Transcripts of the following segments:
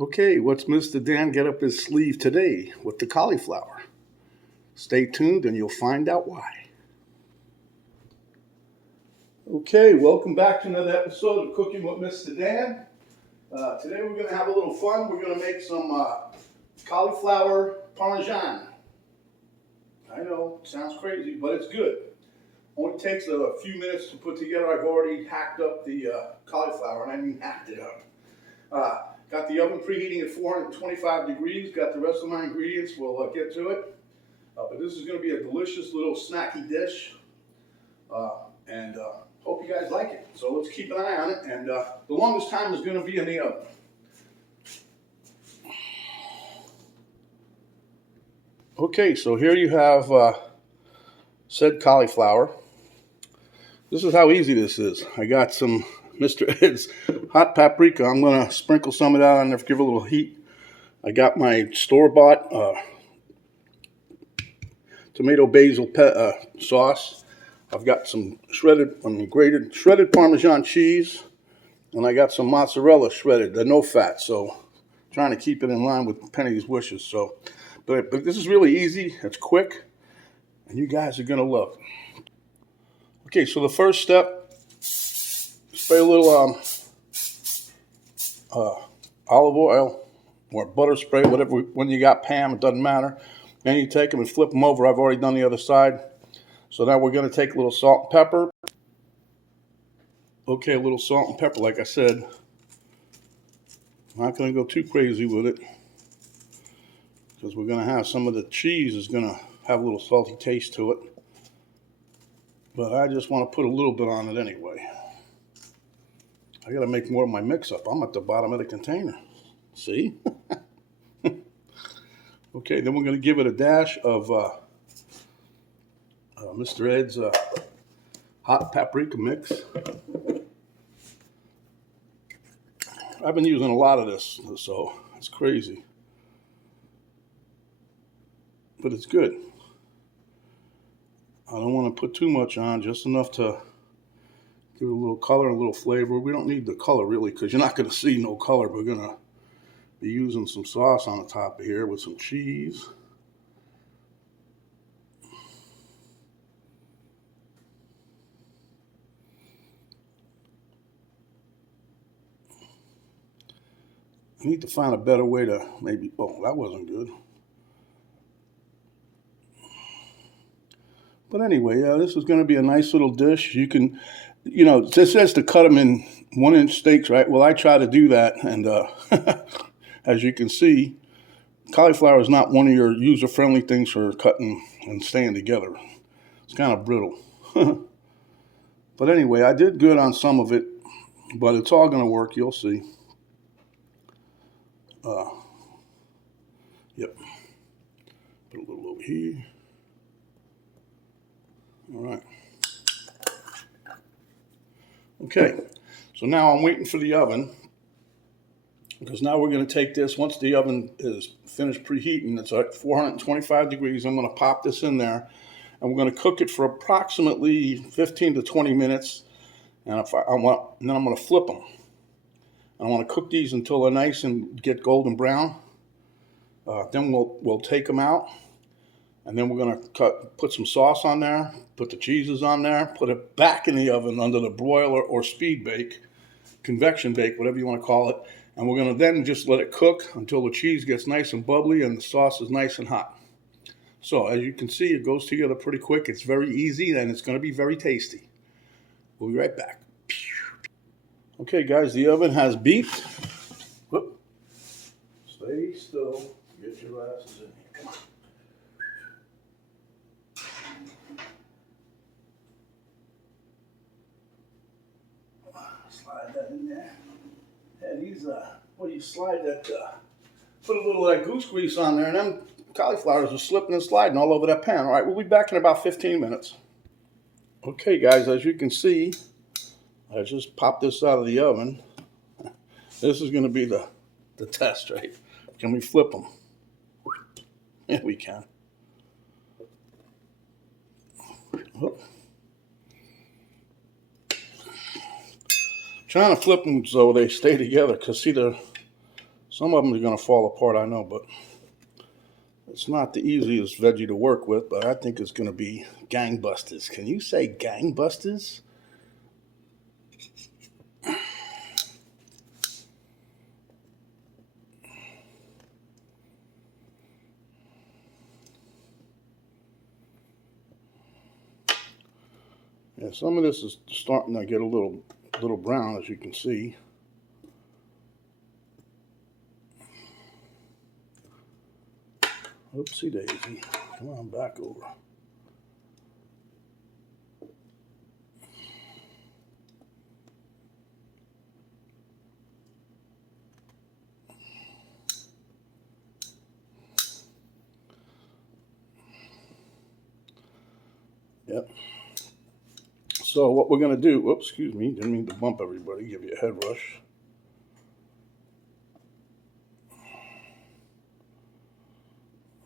Okay, what's Mr. Dan get up his sleeve today with the cauliflower? Stay tuned and you'll find out why. Okay, welcome back to another episode of Cooking with Mr. Dan. Today we're going to have a little fun. We're going to make some cauliflower parmesan. I know, it sounds crazy, but it's good. Only takes a few minutes to put together. I've already hacked up the cauliflower, and I mean hacked it up. Got the oven preheating at 425 degrees. Got the rest of my ingredients. We'll get to it. But this is going to be a delicious little snacky dish. And hope you guys like it. So let's keep an eye on it. And the longest time is going to be in the oven. Okay, so here you have said cauliflower. This is how easy this is. I got some Mr. Ed's hot paprika. I'm going to sprinkle some of that on there to give it a little heat. I got my store-bought tomato basil sauce. I've got some grated shredded Parmesan cheese, and I got some mozzarella shredded. They're no fat, so trying to keep it in line with Penny's wishes. So, but this is really easy. It's quick, and you guys are gonna love it. Okay, so the first step, spray a little olive oil or butter spray, whatever. When you got Pam, it doesn't matter. Then you take them and flip them over. I've already done the other side. So now we're going to take a little salt and pepper. Okay, a little salt and pepper, like I said. I'm not going to go too crazy with it, because we're going to have some of the cheese is going to have a little salty taste to it. But I just want to put a little bit on it anyway. I got to make more of my mix-up. I'm at the bottom of the container. See? Okay, then we're going to give it a dash of Mr. Ed's hot paprika mix. I've been using a lot of this, so it's crazy. But it's good. I don't want to put too much on, just enough to give it a little color, a little flavor. We don't need the color really, because you're not going to see no color. We're going to be using some sauce on the top of here with some cheese. I need to find a better way to maybe, oh, that wasn't good. But anyway, this is going to be a nice little dish. You can, this says to cut them in 1-inch steaks, right? Well, I try to do that. And as you can see, cauliflower is not one of your user-friendly things for cutting and staying together. It's kind of brittle. But anyway, I did good on some of it, but it's all going to work. You'll see. Yep. Put a little over here. All right. Okay. So now I'm waiting for the oven, because now we're going to take this. Once the oven is finished preheating, it's at 425 degrees. I'm going to pop this in there, and we're going to cook it for approximately 15 to 20 minutes. And then I'm going to flip them. I want to cook these until they're nice and get golden brown. Then we'll take them out, and then we're going to put some sauce on there, put the cheeses on there, put it back in the oven under the broiler or speed bake, convection bake, whatever you want to call it. And we're going to then just let it cook until the cheese gets nice and bubbly and the sauce is nice and hot. So as you can see, it goes together pretty quick. It's very easy, and it's going to be very tasty. We'll be right back. Okay, guys, the oven has beeped. Whoop. Stay still. Get your asses in here. Come on. Slide that in there. Yeah, these, you slide that, put a little of that goose grease on there, and then cauliflowers are slipping and sliding all over that pan. All right, we'll be back in about 15 minutes. Okay, guys, as you can see, I just popped this out of the oven. This is going to be the test, right? Can we flip them? Yeah, we can. Oh. Trying to flip them so they stay together, because see, some Some of them are going to fall apart, I know, but it's not the easiest veggie to work with, but I think it's going to be gangbusters. Can you say gangbusters? Yeah, some of this is starting to get a little brown, as you can see. Oopsie daisy. Come on, back over. Yep. So what we're going to do, whoops, excuse me, didn't mean to bump everybody, give you a head rush.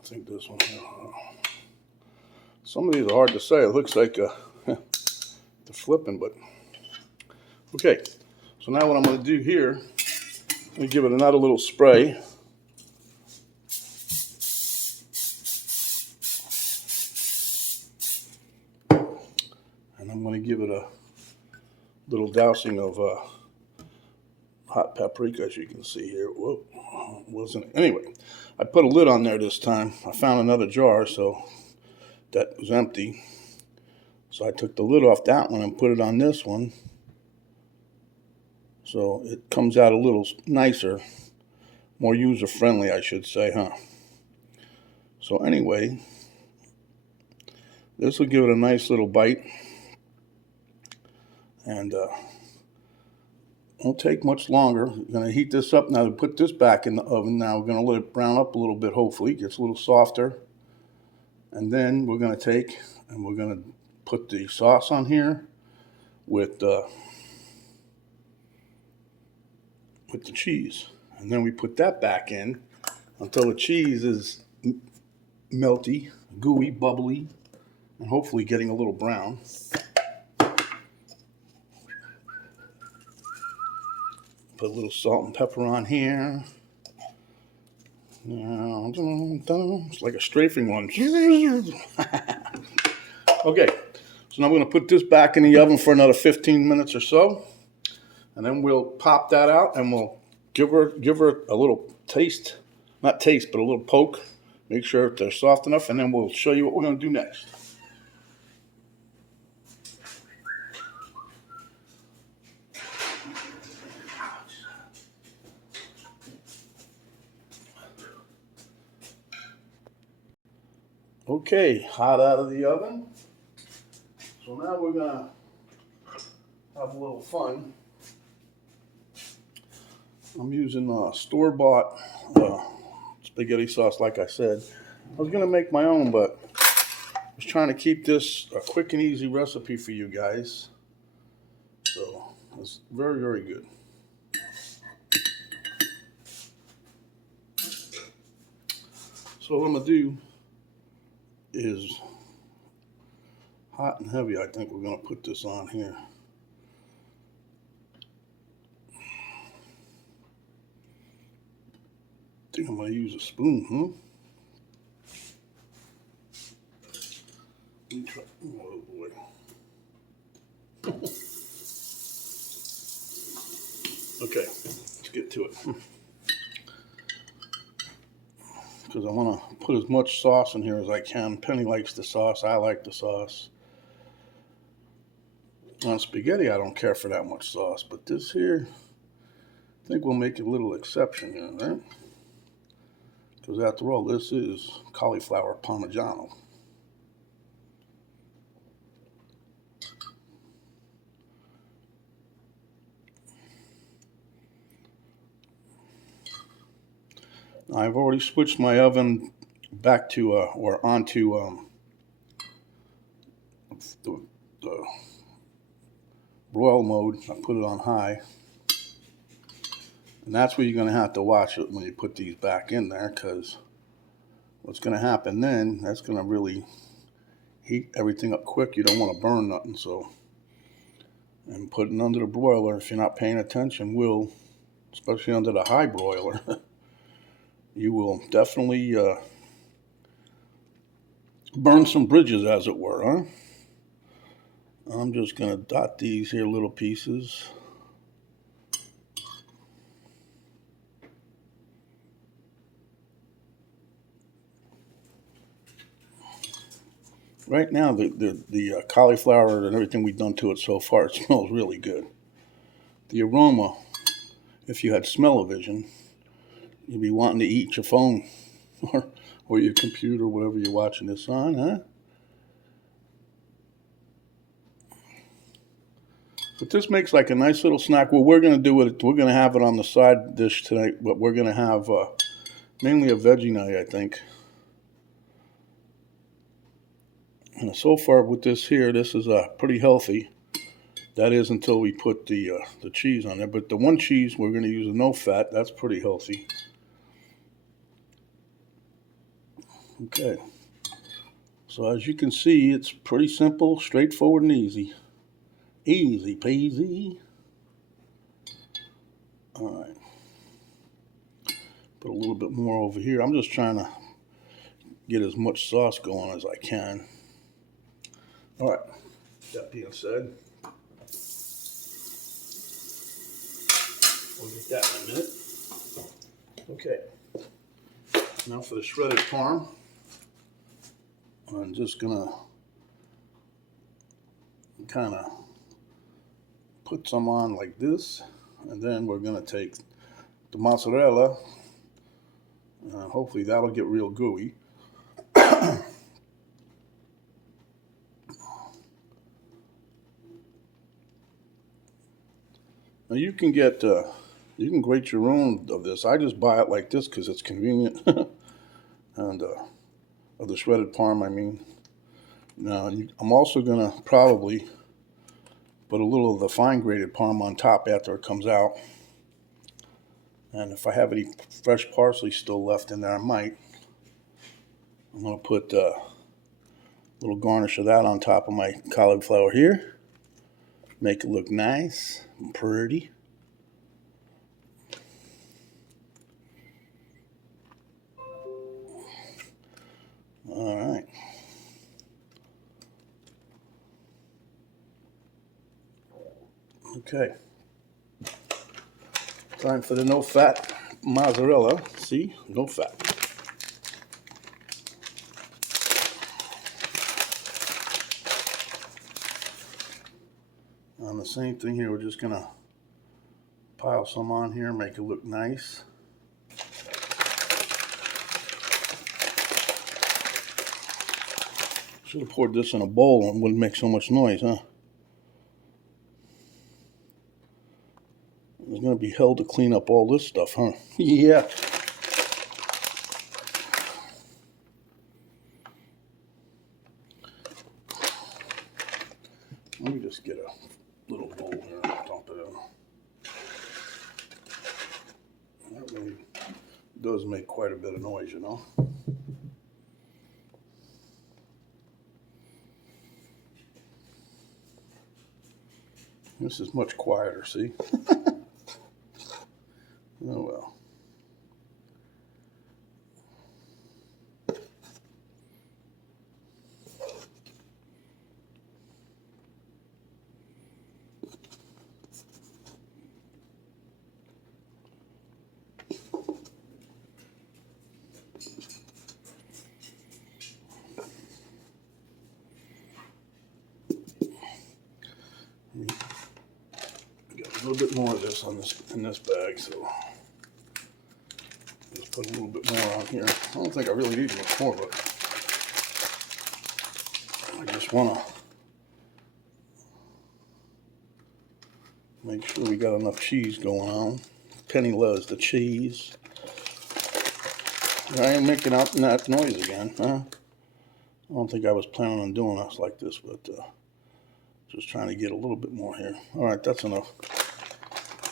I think this one here. Some of these are hard to say. It looks like they're flipping, but okay. So now what I'm going to do here, let me give it another little spray. And I'm going to give it a little dousing of hot paprika, as you can see here. Whoa, wasn't it? Anyway, I put a lid on there this time. I found another jar, so that was empty. So I took the lid off that one and put it on this one. So it comes out a little nicer, more user-friendly, I should say, huh? So anyway, this will give it a nice little bite. And won't take much longer. We're going to heat this up now to put this back in the oven. Now we're going to let it brown up a little bit, hopefully. It gets a little softer. And then we're going to take and we're going to put the sauce on here with the cheese. And then we put that back in until the cheese is melty, gooey, bubbly, and hopefully getting a little brown. Put a little salt and pepper on here. It's like a strafing one. Okay, so now I'm going to put this back in the oven for another 15 minutes or so. And then we'll pop that out and we'll give her a little taste. Not taste, but a little poke. Make sure they're soft enough, and then we'll show you what we're going to do next. Okay, hot out of the oven. So now we're going to have a little fun. I'm using store-bought spaghetti sauce, like I said. I was going to make my own, but I was trying to keep this a quick and easy recipe for you guys. So it's very, very good. So what I'm going to do is hot and heavy. I think we're going to put this on here. I think I'm going to use a spoon, huh? Let me try. Oh boy. Okay, let's get to it. Because I want to put as much sauce in here as I can. Penny likes the sauce. I like the sauce. On spaghetti, I don't care for that much sauce. But this here, I think we'll make a little exception here, right? Because after all, this is cauliflower parmigiano. I've already switched my oven back to or onto the broil mode. I put it on high, and that's where you're going to have to watch it when you put these back in there, because what's going to happen then, that's going to really heat everything up quick. You don't want to burn nothing. So, and putting under the broiler, if you're not paying attention, will, especially under the high broiler, you will definitely burn some bridges, as it were, huh? I'm just going to dot these here little pieces. Right now, the cauliflower and everything we've done to it so far, it smells really good. The aroma, if you had smell-o-vision, you'd be wanting to eat your phone or your computer, whatever you're watching this on, huh? But this makes like a nice little snack. What we're going to do with it, we're going to have it on the side dish tonight, but we're going to have mainly a veggie night, I think. And so far with this here, this is pretty healthy. That is until we put the cheese on there. But the one cheese, we're going to use a no fat. That's pretty healthy. Okay. So as you can see, it's pretty simple, straightforward, and easy. Easy peasy. All right. Put a little bit more over here. I'm just trying to get as much sauce going as I can. All right. That being said, we'll get that in a minute. Okay. Now for the shredded parm. I'm just gonna kind of put some on like this, and then we're gonna take the mozzarella. Hopefully that'll get real gooey. Now you can get you can grate your own of this. I just buy it like this because it's convenient. And of the shredded parm, I mean. Now I'm also gonna probably put a little of the fine grated parm on top after it comes out. And if I have any fresh parsley still left in there, I might. I'm going to put a little garnish of that on top of my cauliflower here. Make it look nice and pretty. All right. Okay. Time for the no-fat mozzarella. See? No fat. On the same thing here, we're just going to pile some on here, make it look nice. Should have poured this in a bowl and wouldn't make so much noise, huh? It's going to be hell to clean up all this stuff, huh? Yeah. Let me just get a little bowl here and dump it in. That really does make quite a bit of noise, you know. This is much quieter, see? Oh well. Got a little bit more of this on this in this bag, so just put a little bit more on here. I don't think I really need much more, but I just want to make sure we got enough cheese going on. Penny loves the cheese. I ain't making out that noise again, huh? I don't think I was planning on doing us like this, but just trying to get a little bit more here. All right, that's enough.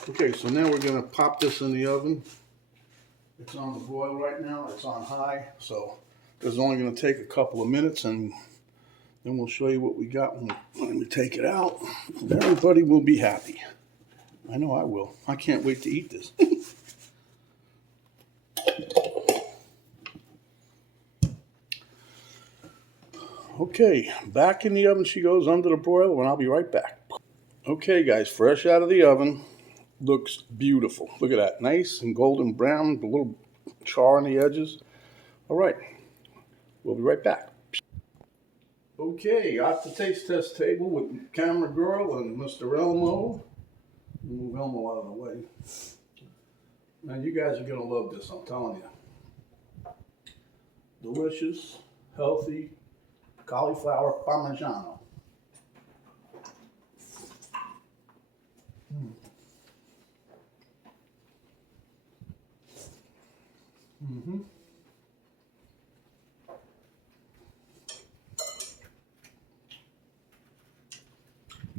Okay, so now we're going to pop this in the oven. It's on the boil right now. It's on high, so it's only going to take a couple of minutes, and then we'll show you what we got when we take it out. And everybody will be happy. I know I will. I can't wait to eat this. Okay, back in the oven she goes under the broiler, and I'll be right back. Okay, guys, fresh out of the oven. Looks beautiful. Look at that. Nice and golden brown, a little char on the edges. All right, we'll be right back. Okay, at the taste test table with Camera Girl and Mr. Elmo. Move Elmo out of the way. Man, you guys are going to love this, I'm telling you. Delicious, healthy cauliflower parmesan.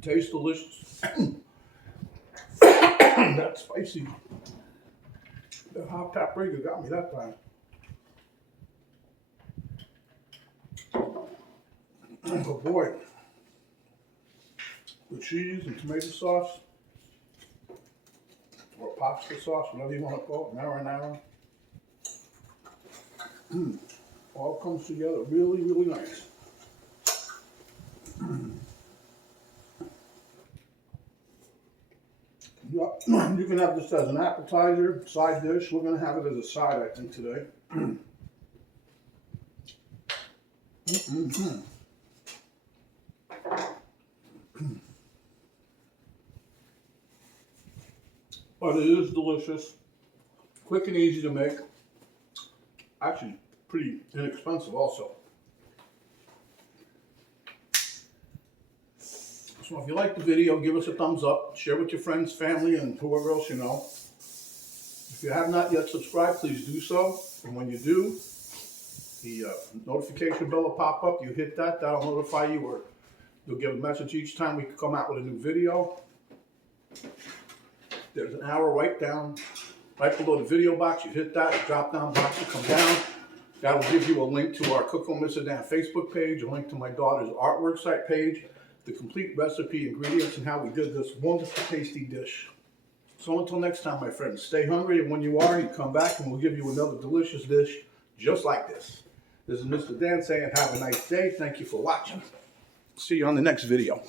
Tastes delicious. That spicy. That hot paprika got me that time. Oh boy. The cheese and tomato sauce, or pasta sauce, whatever you want to call it, marinara. All comes together really, really nice. You can have this as an appetizer, side dish. We're going to have it as a side, I think, today. But it is delicious, quick and easy to make. Actually, pretty inexpensive also. So if you like the video, give us a thumbs up, share with your friends, family, and whoever else you know. If you have not yet subscribed, please do so. And when you do, the notification bell will pop up. You hit that, that'll notify you, or you'll get a message each time we come out with a new video. There's an arrow right below the video box. You hit that, the drop down box will come down. That'll give you a link to our Cook on Mr. Dan Facebook page, a link to my daughter's artwork site page, the complete recipe, ingredients, and how we did this wonderful, tasty dish. So until next time, my friends, stay hungry, and when you are, you come back and we'll give you another delicious dish just like this. This is Mr. Dan saying have a nice day. Thank you for watching. See you on the next video.